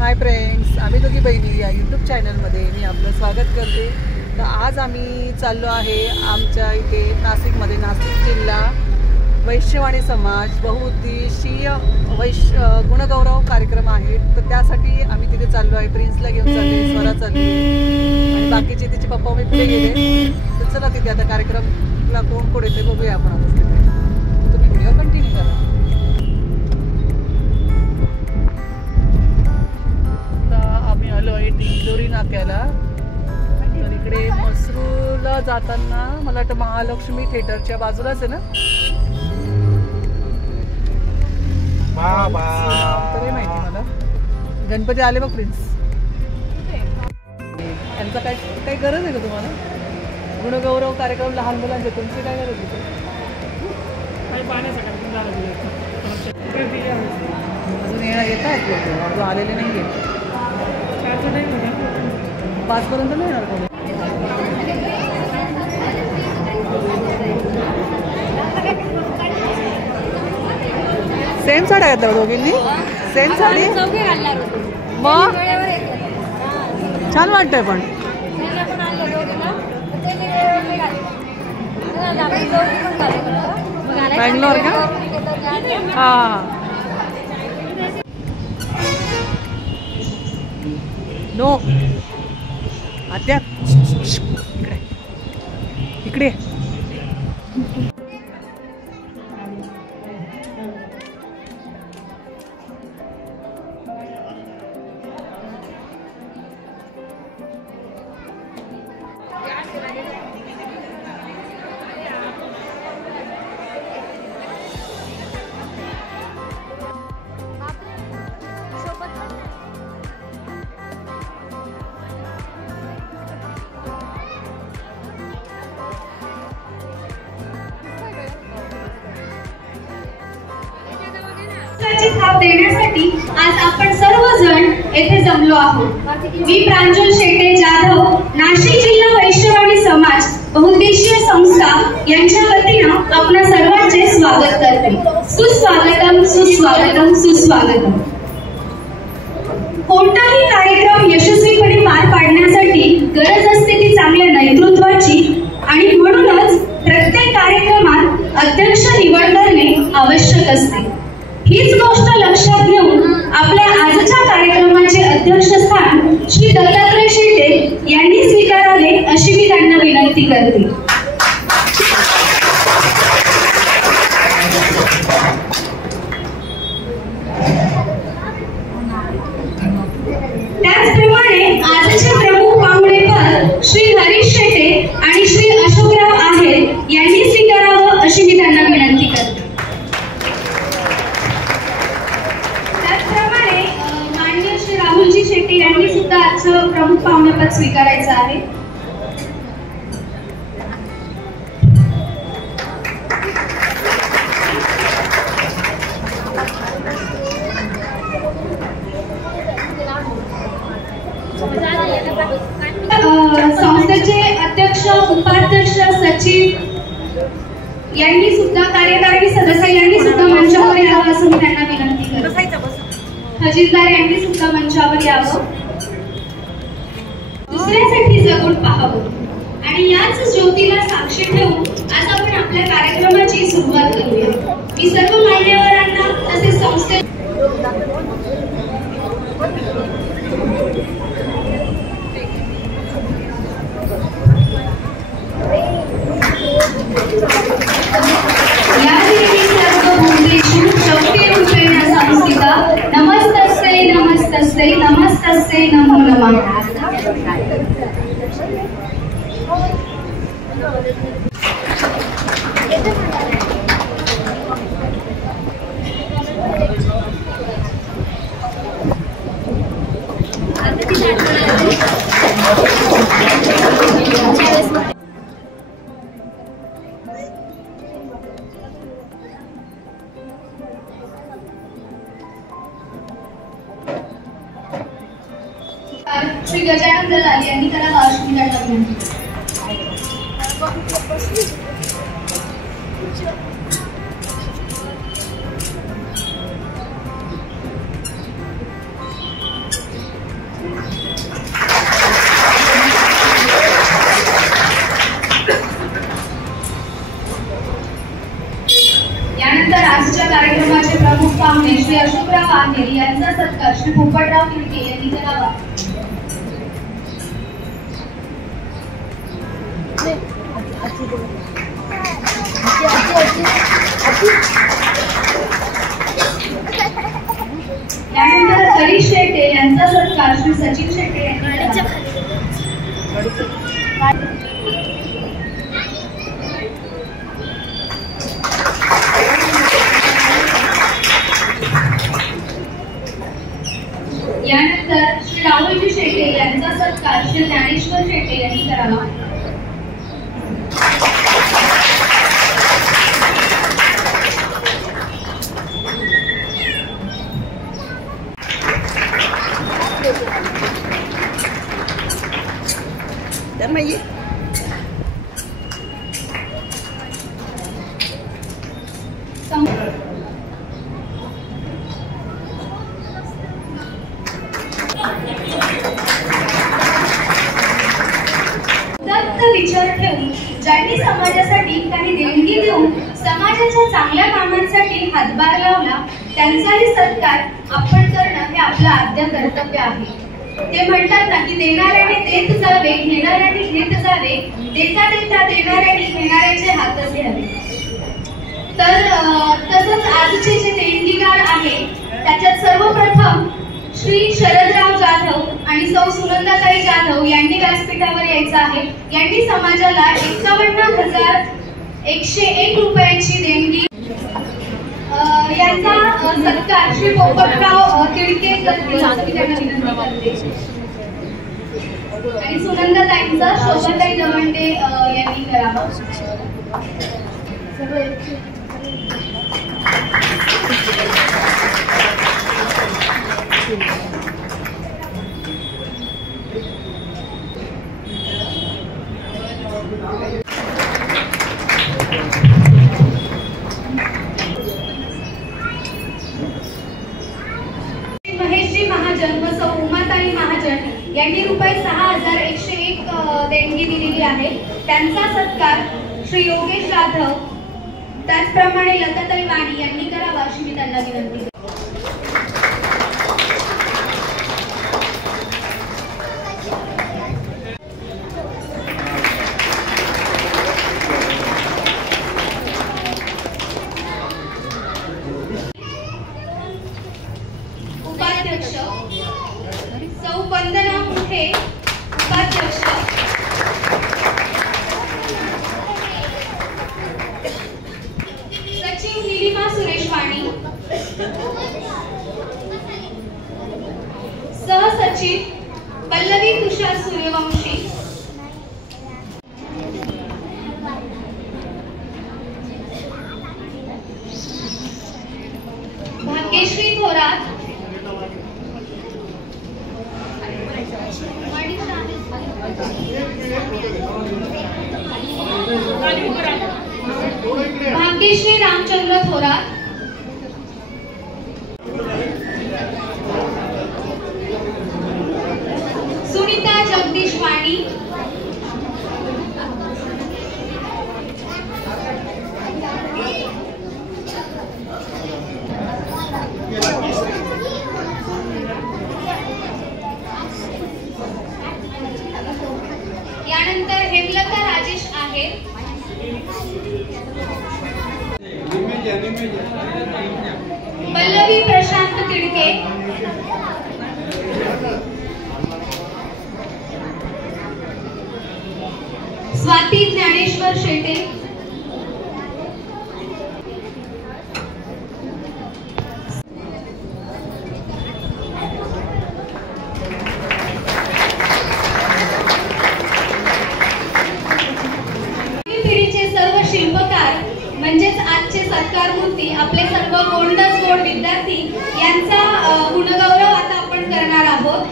Hi friends, आम्ही दोघी बहिणी या यूट्यूब चॅनलमध्ये मी आपलं स्वागत करते। तर आज आम्ही चाललो आहे आमच्या इथे नाशिकमध्ये, नाशिक जिल्हा वैश्यवाणी समाज बहुउद्देशीय गुणगौरव कार्यक्रम आहे। तर त्यासाठी आम्ही तिथे चाललो आहे। प्रिन्सला घेऊन चालले, स्वरा चालली आणि बाकीचे तिचे पप्पा मी पुढे गेले। तर चला तिथे आता कार्यक्रमला कोण कोण येते बघूया आपण आता तिथे। तुम्ही व्हिडिओ कंटिन्यू करा। आलो आहे टिंगलोरी नाक्याला। तर इकडे मसरूला जाताना मला वाटतं महालक्ष्मी थिएटरच्या बाजूलाच आहे ना, तरी माहिती मला। गणपती आले बघ प्रिन्स, यांचा काही गरज आहे का तुम्हाला? गुणगौरव कार्यक्रम लहान मुलांचे, तुमची काय गरज आहे? अजून येत आहेत लोक, अजून आलेले नाही आहेत। 5 पर्यंत नाही येणार कोणी। सेम साड्या घातल्या दोघींनी, सेम साडी मग छान वाटतंय। पण बँगलोर का? हां नो आद्या इकडे इकडे। थाप देण्यासाठी आज आपण सर्वजण येथे जमलो आहोत। मी प्रांजल शेटे जाधव, नाशिक जिल्हा वैश्यवाणी समाज बहुउद्देशीय संस्था यांच्या वतीने आपणा सर्वांचे स्वागत करते। सुस्वागतम सुस्वागतम सुस्वागतम। कोणताही कार्यक्रम यशस्वीपणे पार पाडण्यासाठी गरज असते ती चांगल्या नेतृत्वाची, आणि म्हणूनच प्रत्येक कार्यक्रमात अध्यक्ष निवड करणे आवश्यक असते। हीच गोष्ट लक्षात घेऊन आपल्या आजच्या कार्यक्रमाचे अध्यक्षस्थान श्री दत्तात्रय शेटे यांनी स्वीकारावे अशी मी त्यांना विनंती करते। त्याचप्रमाणे आजचे प्रमुख पाहुणेपद श्री हरीश शेटे आणि श्री अशोकराव आहेर यांनी स्वीकारावं अशी मी त्यांना विनंती करते। राहुलजी शेट्टी यांनी सुद्धा आजचं प्रमुख पाहुणेपद स्वीकारायचं आहे। संस्थेचे अध्यक्ष, उपाध्यक्ष, सचिव यांनी सुद्धा, कार्यकारिणी सदस्य यांनी सुद्धा मंचावर यावं असं मी त्यांना विनंती करते। खजिनदार यांनी सुद्धा मंचावर यावं। दुसऱ्यासाठी जगून पाहावं आणि याच ज्योतीला साक्षी ठेवून आज आपण आपल्या कार्यक्रमाची सुरुवात करूया। मी सर्व मान्यवरांना तसेच संस्थे नमस्तस्ते नमस्तस्ते नमो नमः। श्री गजानन दलाल यांनी करावा अशी मी त्यांना विनंती श्री पोपटराव तिडके यांनी करावा। त्यानंतर हरीश शेट्टे यांचा सत्कार श्री सचिन शेट्टे यांनी करावा। यानंतर श्री राहुलजी शेट्टे यांचा सत्कार श्री ज्ञानेश्वर शेट्टे यांनी करावा। दत्त विचार ठेवून ज्यांनी समाजासाठी काही देणगी देऊन समाजाच्या चांगल्या कामांसाठी हातभार लावला त्यांचाही सत्कार आपण करणं हे आपलं आद्य कर्तव्य आहे। ते म्हणतात ना की देणाऱ्याने देत जावे, घेणाऱ्याने घेत जावे, देता देता देणाऱ्याने घेणाऱ्याचे हातच घ्यावे। तर तसंच आजचे जे देणगीदार आहे त्याच्यात सर्वप्रथम श्री शरदराव जाधव आणि सौ सुनंदाताई जाधव यांनी व्यासपीठावर यायचं आहे। यांनी समाजाला 51,101 रुपयांची देणगी यांचा सत्कार श्री पोपटराव तिडके करतील आणि सुनंदाताईंचा शोभाताई दवंडे यांनी करावा। महेशजी महाजन व सौ उमाताई महाजन यांनी रुपये 6,101 देणगी दिलेली आहे। त्यांचा सत्कार श्री योगेश जाधव त्याचप्रमाणे लताताई वाणी यांनी करावा अशी मी त्यांना विनंती करते। उपाध्यक्ष सौ वंदना मुठे उपाध्यक्ष, सचिव नीलिमा सुरेश वाणी, सहसचिव पल्लवी तुषार सूर्यवंशी, भाग्यश्री थोरात, भाग्यश्री रामचंद्र थोरात, सुनीता जगदीश वाणी, यानंतर हेमलता राजेश आहेत, पल्लवी प्रशांत तिडके, स्वाती ज्ञानेश्वर शेटे, शिल्पकार म्हणजेच आजचे सत्कार मूर्ती आपले सर्व गोल्डन बोर्ड विद्यार्थी यांचा गुणगौरव आता आपण करणार आहोत।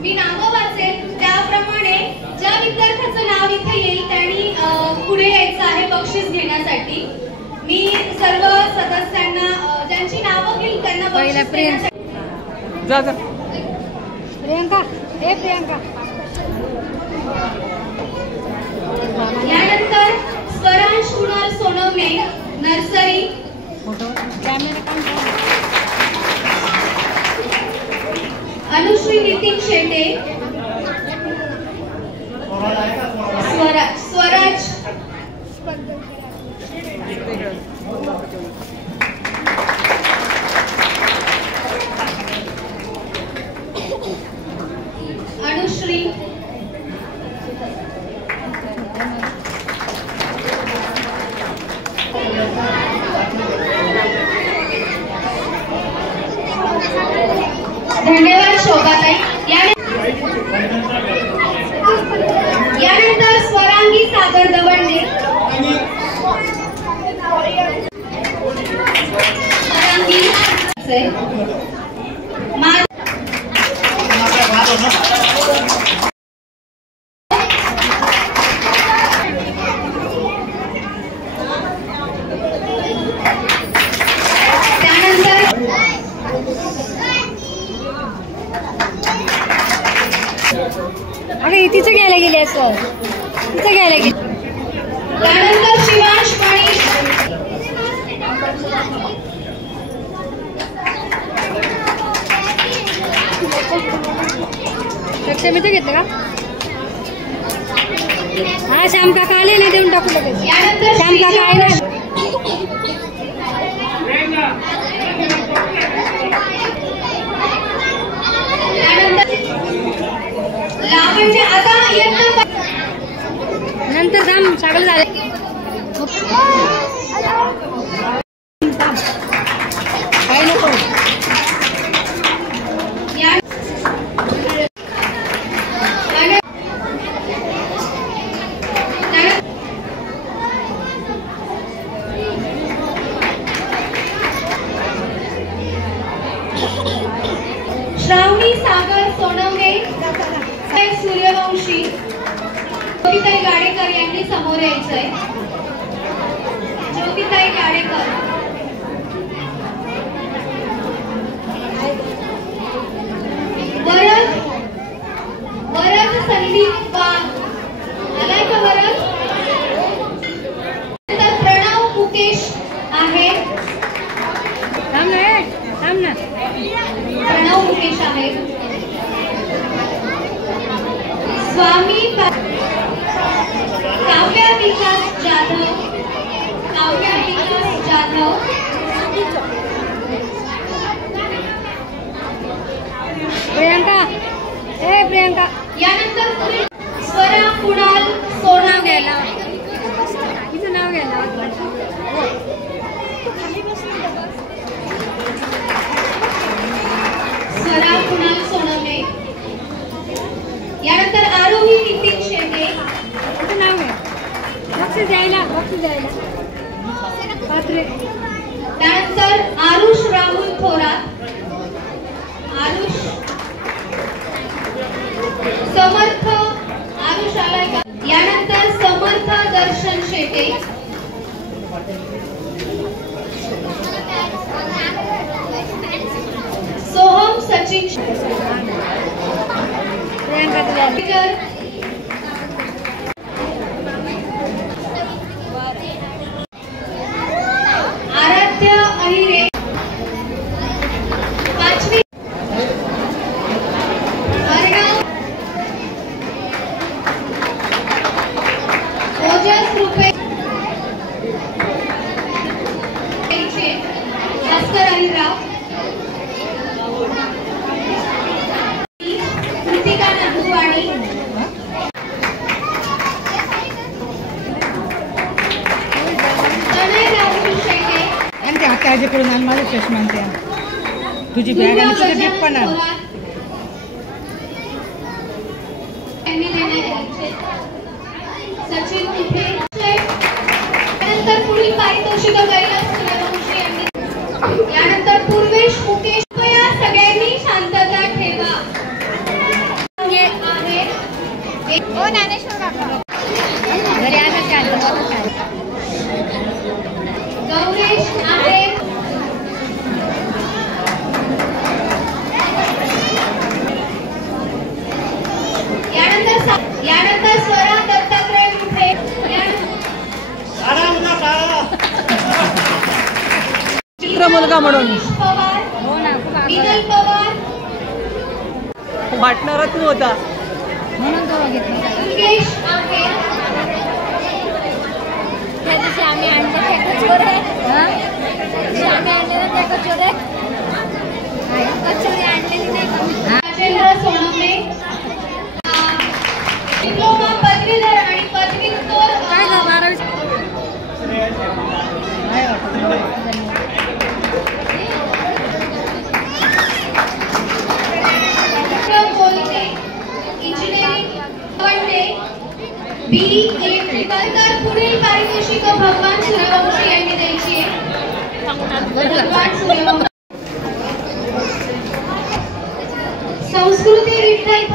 मी नाव वाचेल त्याप्रमाणे ज्या विद्यार्थ्याचं नाव इथे येईल त्यांनी पुढे यायचं आहे बक्षीस घेण्यासाठी। मी सर्व सदस्यांना ज्यांची नावं घेईल त्यांना बक्षीस देण्यासाठी प्रियंका यानंतर स्वरांश कुणाल सोनवणे नर्सरी, अनुश्री नितीन शेटे, स्वराज अनुश्री धन्यवाद शोभाताई. यानंतर स्वरांगी सागर दवंडे, अरे तिचं घ्यायला गेली असं, तिचं घ्यायला गेली. त्यानंतर शिवांश मणीश, लक्ष्मी तर घेतलं का? हा श्याम काका आले ना, देऊन टाकू लगेच. यानंतर श्याम काका आहे ना. लावण्य आता इयत्ता नंतर थांब, सगळं झालं. काय नको. श्रावणी सागर सोनवणे, सूर्यवंशी, ज्योतिताई गाडेकर यांनी समोर यायचंय. ज्योतिताई गाडेकर, वरद संदीप वाघ, आलाय का वरद? नंतर प्रणव मुकेश आहे, थांब ना, थांब ना. प्रणव मुकेश आहे. स्वामी काव्या विकास जाधव, काव्या विकास जाधव. प्रियंका, ए प्रियंका. यानंतर स्वरा कुणाल सोना नाव घ्यायला, तिचं नाव घ्यायला. स्वरा कुणाल सोनवणे. यानंतर आरोही नितीन शेटे, तिचं नाव घ्या. बक्षीस द्यायला, बक्षीस द्यायला. पात्रे. त्यानंतर आरुष राहुल थोरात, आरुष समर्थ, आरुष आलाय का? यानंतर समर्थ दर्शन शेटे, सोहम सचिन प्रियंका तुला. आराध्य अहिरे, पाचवी अर्णव, ओजस रुपे, भास्कर अहिरराव, कृतिका नंदुवाणी, तनय राहुल शेटे, आणि ते आजीकडून आण माझा चष्मा आणि त्या तुझी बॅग आणि तुझं गिफ्ट पण आण. सचिन कुठे. त्यानंतर पुढील पारितोषिक कैलास सूर्यवंशी यांनी. यानंतर पूर्वेश मुकेश. या सगळ्यांनी शांतता ठेवा. आहे हो ज्ञानेश्वर काका घरी आलं काय गौरेश आहे. यानंतर स्वरा दत्तात्रय मुठे. चित्र मुलगा म्हणून पवार, हो ना खूप विनल पवार, वाटणारा तू होता म्हणून तो बघितला. मुकेश आहे. त्या दिवशी आम्ही आणले ते कचोरे. त्या दिवशी आम्ही आणलेले ते कचोरे. कचोरे आणलेली नाही का? राजेंद्र सोनवणे. डिप्लोमा पदवीधर आणि पदव्युत्तर काय गं 12वी इंजिनिअरिंग वनडे बी इलेक्ट्रिकल. तर पुढील पारितोषिक भगवान सूर्यवंशी यांनी द्यायची आहे. भगवान सूर्यवंशी. संस्कृती विठ्ठल